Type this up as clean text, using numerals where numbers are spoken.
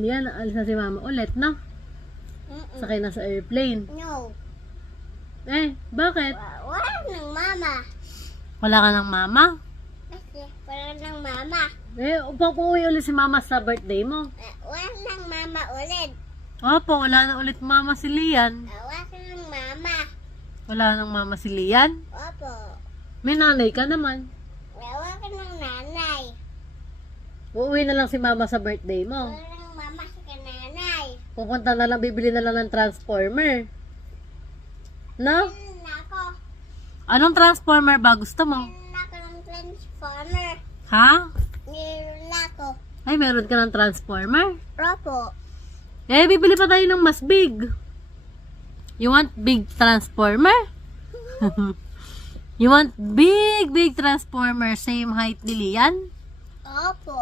Lian, alis na si mama ulit, no? Sakay na sa airplane. No. Bakit? Wala ng mama. Wala ka ng mama? Kasi wala ng mama. Uuwi ulit si mama sa birthday mo. Wala ng mama ulit. Opo, wala na ulit mama si Lian. Wala ng mama. Wala nang mama si Lian. Opo. May nanay ka naman. Wala ka ng nanay. Uuwi na lang si mama sa birthday mo. Wala ng mama sa nanay. Pupunta na lang, bibili na lang ng transformer. No? Meron ako. Anong transformer ba gusto mo? Meron ako ng transformer. Ha? Meron ako. Ay, meron ka ng transformer? Opo. Bibili pa tayo ng mas big. You want big transformer? You want big transformer, same height ni Lian? Opo.